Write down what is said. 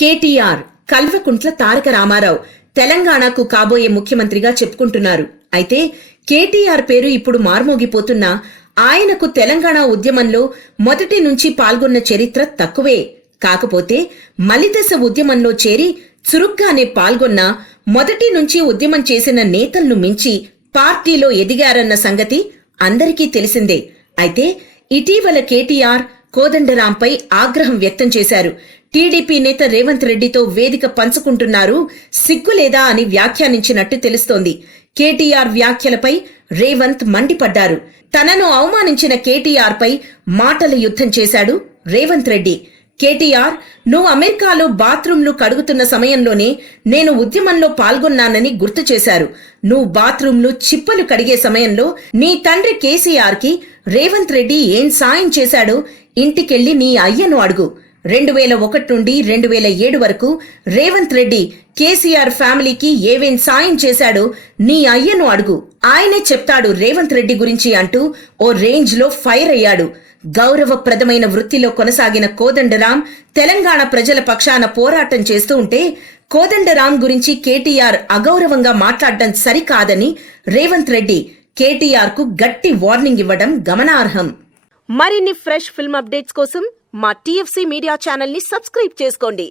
కేటీఆర్ కల్వకుంట్ల తారక రామారావు తెలంగాణకు కాబోయే ముఖ్యమంత్రిగా చెప్పుకుంటున్నారు. అయితే కేటీఆర్ పేరు ఇప్పుడు మార్మోగిపోతున్నా ఆయనకు తెలంగాణ ఉద్యమంలో మొదటి నుంచి పాల్గొన్న చరిత్ర తక్కువే. కాకపోతే మలిదశ ఉద్యమంలో చేరి చురుగ్గానే పాల్గొన్న మొదటి నుంచి ఉద్యమం చేసిన నేతలను మించి పార్టీలో ఎదిగారన్న సంగతి అందరికీ తెలిసిందే. అయితే ఇటీవల కేటీఆర్ కోదండరాంపై ఆగ్రహం వ్యక్తం చేశారు. టీడీపీ నేత రేవంత్ రెడ్డితో వేదిక పంచుకుంటున్నారు, సిగ్గులేదా అని వ్యాఖ్యానించినట్టు తెలుస్తోంది. కేటీఆర్ వ్యాఖ్యలపై రేవంత్ మండిపడ్డారు. తనను అవమానించిన కేటీఆర్ పై మాటల యుద్ధం చేశాడు రేవంత్ రెడ్డి. కేటీఆర్, నువ్వు అమెరికాలో బాత్రూంలు కడుగుతున్న సమయంలోనే నేను ఉద్యమంలో పాల్గొన్నానని గుర్తు చేశారు. నువ్వు బాత్రూంలు చిప్పలు కడిగే సమయంలో నీ తండ్రి కేసీఆర్ కి రేవంత్ రెడ్డి ఏం సాయం చేశాడో ఇంటికెళ్లి నీ అయ్యను అడుగు. 2001 నుండి 2007 వరకు రేవంత్ రెడ్డి కేసీఆర్ ఫ్యామిలీకి ఏవేం సాయం చేశాడో నీ అయ్యను అడుగు, ఆయనే చెప్తాడు రేవంత్ రెడ్డి గురించి అంటూ ఓ రేంజ్ లో ఫైర్ అయ్యాడు. గౌరవప్రదమైన వృత్తిలో కొనసాగిన కోదండరాం తెలంగాణ ప్రజల పక్షాన పోరాటం చేస్తూ ఉంటే కోదండరాం గురించి కేటీఆర్ అగౌరవంగా మాట్లాడడం సరికాదని రేవంత్ రెడ్డి కేటీఆర్ కు గట్టి వార్నింగ్ ఇవ్వడం గమనార్హం. మరిన్ని ఫ్రెష్ ఫిల్మ్ అప్డేట్స్ కోసం మా TFC మీడియా ఛానల్ ని సబ్స్క్రైబ్ చేసుకోండి.